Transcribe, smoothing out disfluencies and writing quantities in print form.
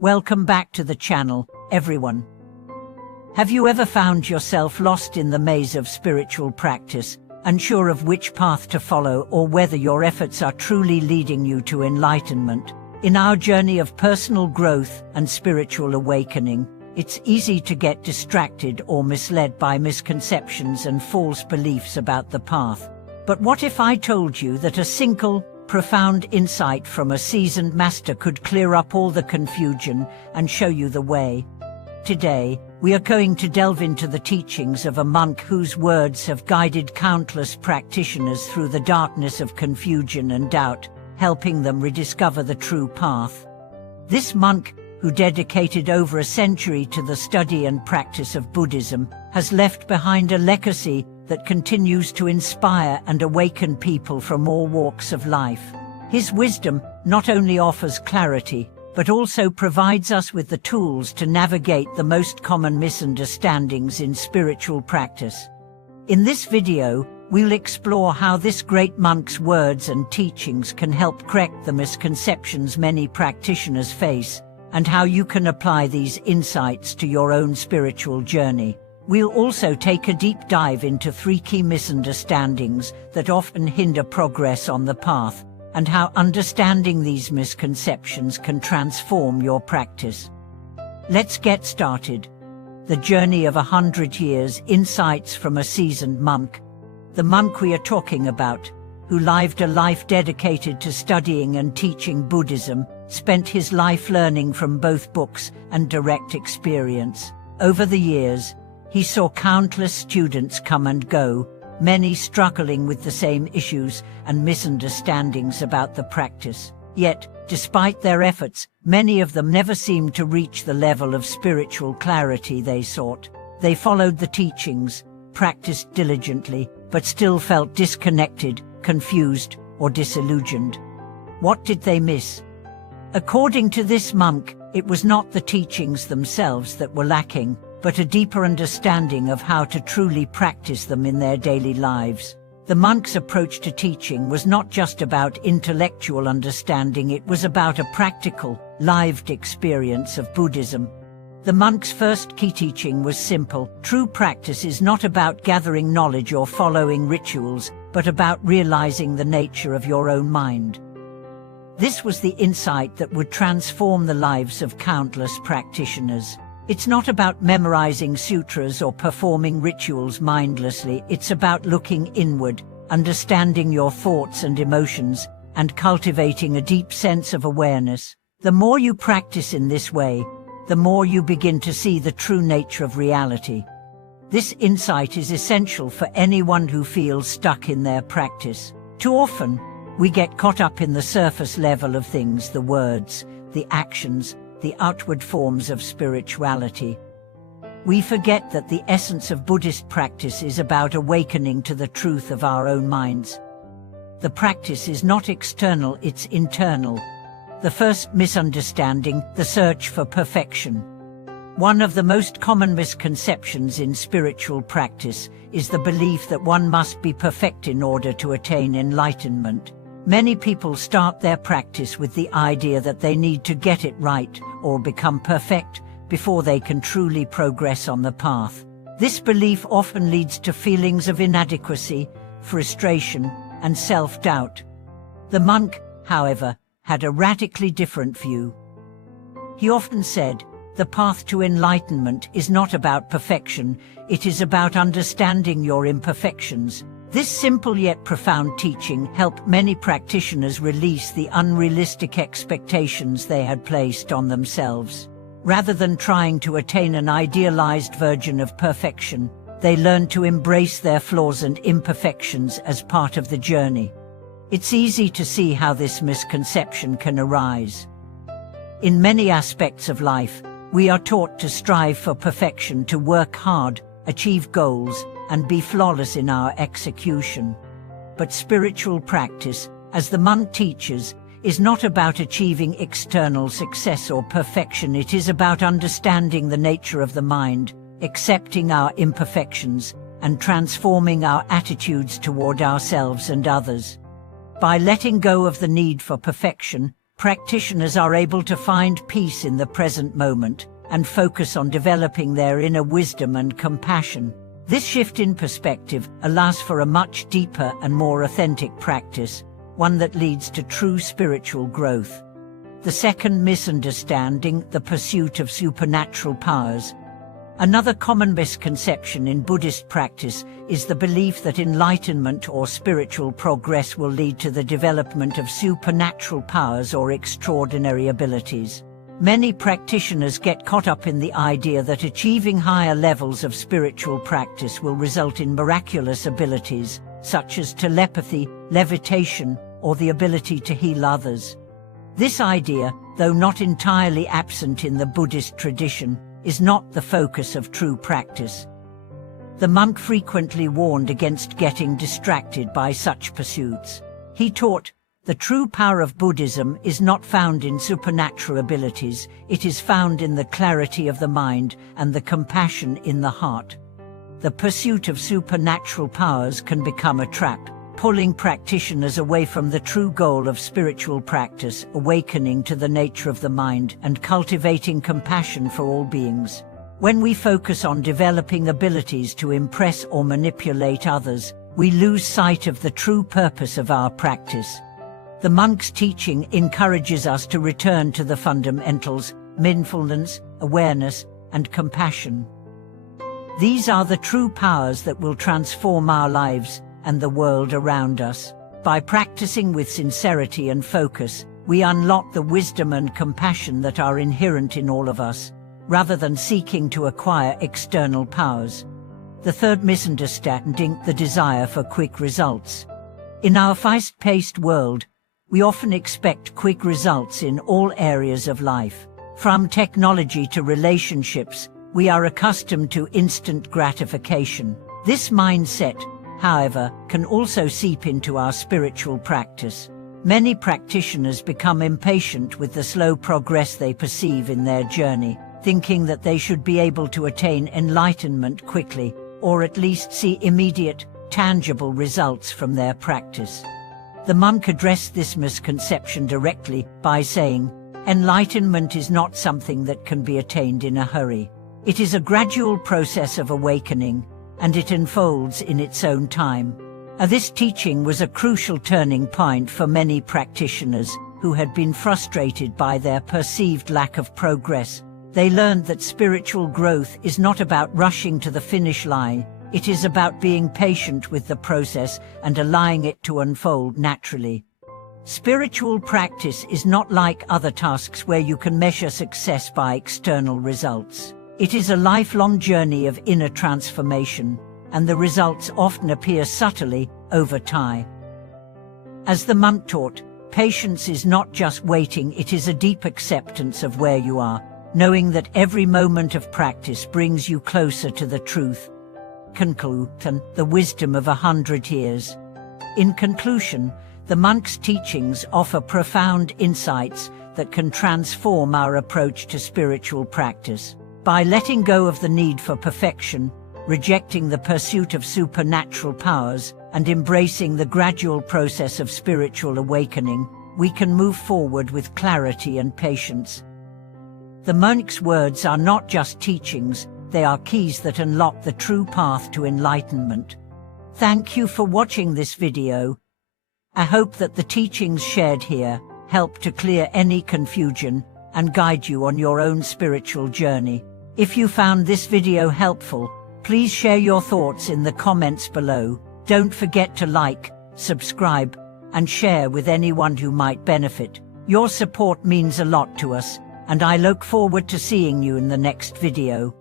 Welcome back to the channel, everyone. Have you ever found yourself lost in the maze of spiritual practice, unsure of which path to follow or whether your efforts are truly leading you to enlightenment? In our journey of personal growth and spiritual awakening, it's easy to get distracted or misled by misconceptions and false beliefs about the path. But what if I told you that a single, profound insight from a seasoned master could clear up all the confusion and show you the way? Today, we are going to delve into the teachings of a monk whose words have guided countless practitioners through the darkness of confusion and doubt, helping them rediscover the true path. This monk, who dedicated over a century to the study and practice of Buddhism, has left behind a legacy that continues to inspire and awaken people from all walks of life. His wisdom not only offers clarity, but also provides us with the tools to navigate the most common misunderstandings in spiritual practice. In this video, we'll explore how this great monk's words and teachings can help correct the misconceptions many practitioners face, and how you can apply these insights to your own spiritual journey. We'll also take a deep dive into 3 key misunderstandings that often hinder progress on the path, and how understanding these misconceptions can transform your practice. Let's get started. The journey of 100 years, insights from a seasoned monk. The monk we are talking about, who lived a life dedicated to studying and teaching Buddhism, spent his life learning from both books and direct experience. Over the years, he saw countless students come and go, many struggling with the same issues and misunderstandings about the practice. Yet, despite their efforts, many of them never seemed to reach the level of spiritual clarity they sought. They followed the teachings, practiced diligently, but still felt disconnected, confused, or disillusioned. What did they miss? According to this monk, it was not the teachings themselves that were lacking, but a deeper understanding of how to truly practice them in their daily lives. The monk's approach to teaching was not just about intellectual understanding, it was about a practical, lived experience of Buddhism. The monk's first key teaching was simple: true practice is not about gathering knowledge or following rituals, but about realizing the nature of your own mind. This was the insight that would transform the lives of countless practitioners. It's not about memorizing sutras or performing rituals mindlessly, it's about looking inward, understanding your thoughts and emotions, and cultivating a deep sense of awareness. The more you practice in this way, the more you begin to see the true nature of reality. This insight is essential for anyone who feels stuck in their practice. Too often, we get caught up in the surface level of things, the words, the actions, the outward forms of spirituality. We forget that the essence of Buddhist practice is about awakening to the truth of our own minds. The practice is not external, it's internal. The first misunderstanding: the search for perfection. One of the most common misconceptions in spiritual practice is the belief that one must be perfect in order to attain enlightenment. Many people start their practice with the idea that they need to get it right or become perfect before they can truly progress on the path. This belief often leads to feelings of inadequacy, frustration, and self-doubt. The monk, however, had a radically different view. He often said, "The path to enlightenment is not about perfection, it is about understanding your imperfections." This simple yet profound teaching helped many practitioners release the unrealistic expectations they had placed on themselves. Rather than trying to attain an idealized version of perfection, they learned to embrace their flaws and imperfections as part of the journey. It's easy to see how this misconception can arise. In many aspects of life, we are taught to strive for perfection, to work hard, achieve goals, and be flawless in our execution. But spiritual practice, as the monk teaches, is not about achieving external success or perfection. It is about understanding the nature of the mind, accepting our imperfections, and transforming our attitudes toward ourselves and others. By letting go of the need for perfection, practitioners are able to find peace in the present moment and focus on developing their inner wisdom and compassion. This shift in perspective allows for a much deeper and more authentic practice, one that leads to true spiritual growth. The second misunderstanding, the pursuit of supernatural powers. Another common misconception in Buddhist practice is the belief that enlightenment or spiritual progress will lead to the development of supernatural powers or extraordinary abilities. Many practitioners get caught up in the idea that achieving higher levels of spiritual practice will result in miraculous abilities, such as telepathy, levitation, or the ability to heal others. This idea, though not entirely absent in the Buddhist tradition, is not the focus of true practice. The monk frequently warned against getting distracted by such pursuits. He taught, "The true power of Buddhism is not found in supernatural abilities, it is found in the clarity of the mind and the compassion in the heart." The pursuit of supernatural powers can become a trap, pulling practitioners away from the true goal of spiritual practice, awakening to the nature of the mind and cultivating compassion for all beings. When we focus on developing abilities to impress or manipulate others, we lose sight of the true purpose of our practice. The monk's teaching encourages us to return to the fundamentals: mindfulness, awareness, and compassion. These are the true powers that will transform our lives and the world around us. By practicing with sincerity and focus, we unlock the wisdom and compassion that are inherent in all of us, rather than seeking to acquire external powers. The third misunderstanding, the desire for quick results. In our fast-paced world, we often expect quick results in all areas of life. From technology to relationships, we are accustomed to instant gratification. This mindset, however, can also seep into our spiritual practice. Many practitioners become impatient with the slow progress they perceive in their journey, thinking that they should be able to attain enlightenment quickly, or at least see immediate, tangible results from their practice. The monk addressed this misconception directly by saying, "Enlightenment is not something that can be attained in a hurry. It is a gradual process of awakening, and it unfolds in its own time." This teaching was a crucial turning point for many practitioners who had been frustrated by their perceived lack of progress. They learned that spiritual growth is not about rushing to the finish line, it is about being patient with the process and allowing it to unfold naturally. Spiritual practice is not like other tasks where you can measure success by external results. It is a lifelong journey of inner transformation, and the results often appear subtly over time. As the monk taught, patience is not just waiting, it is a deep acceptance of where you are, knowing that every moment of practice brings you closer to the truth. Conclusion, the wisdom of 100 years. In conclusion, the monk's teachings offer profound insights that can transform our approach to spiritual practice. By letting go of the need for perfection, rejecting the pursuit of supernatural powers, and embracing the gradual process of spiritual awakening, we can move forward with clarity and patience. The monk's words are not just teachings, they are keys that unlock the true path to enlightenment. Thank you for watching this video. I hope that the teachings shared here help to clear any confusion and guide you on your own spiritual journey. If you found this video helpful, please share your thoughts in the comments below. Don't forget to like, subscribe, and share with anyone who might benefit. Your support means a lot to us, and I look forward to seeing you in the next video.